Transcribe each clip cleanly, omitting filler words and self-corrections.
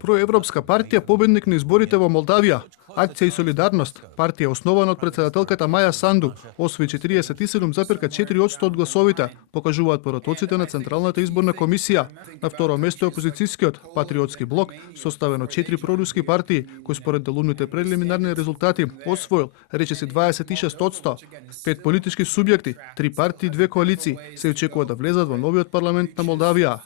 Проевропска партија победник на изборите во Молдавија, Акција и солидарност, партија основана од претседателката Маја Санду, освои 47,4% од гласовите, покажуваат поротоците на Централната изборна комисија. На второ место е опозицијскиот Патриотски блок, составен од 4 проруски партии, кој според делумните прелиминарни резултати освоил речиси 26%. 5 политички субјекти, 3 партии и 2 коалиции се очекува да влезат во новиот парламент на Молдавија.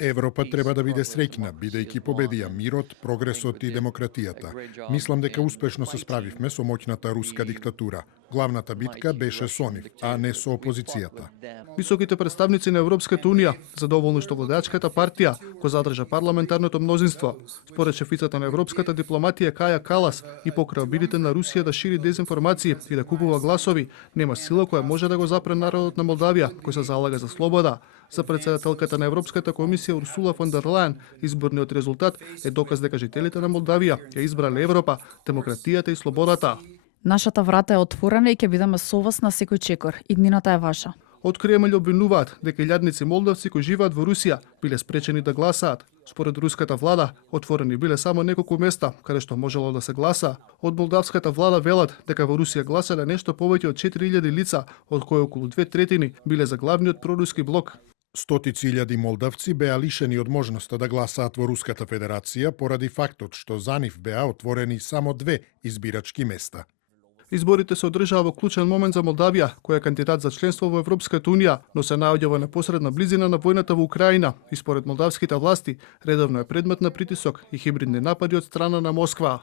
Европа треба да биде среќна, бидејќи победија мирот, прогресот и демократијата. Мислам дека успешно се справивме со моќната руска диктатура. Главната битка беше со нив, а не со опозицијата. Високите представници на Европската унија задоволни што владеачката партија го задржа парламентарното мнозинство. Според шефицата на европската дипломатија Каја Калас и покрај обидите на Русија да шири дезинформации и да купува гласови, нема сила која може да го запре народот на Молдавија, кој се залага за слобода. За претседателката на Европската комисија Урсула фон дер Лајен, изборниот резултат е доказ дека жителите на Молдавија ја избрале Европа, демократијата и слободата. Нашата врата е отворена и ќе бидеме со вас на секој чекор. Иднината е ваша. Од Кремљ обвинуваат дека илјадници молдавци кои живеат во Русија биле спречени да гласаат. Според руската влада, отворени биле само неколку места каде што можело да се гласа. Од молдавската влада велат дека во Русија гласале нешто повеќе од 4000 лица, од кои околу 2/3 биле за главниот проруски блок. Стотици илјади молдавци беа лишени од можноста да гласаат во Руската Федерација поради фактот што за нив беа отворени само 2 избирачки места. Изборите се одржаа во клучен момент за Молдавија, која е кандидат за членство во Европската унија, но се наоѓа во непосредна близина на војната во Украина и според молдавските власти редовно е предмет на притисок и хибридни напади од страна на Москва.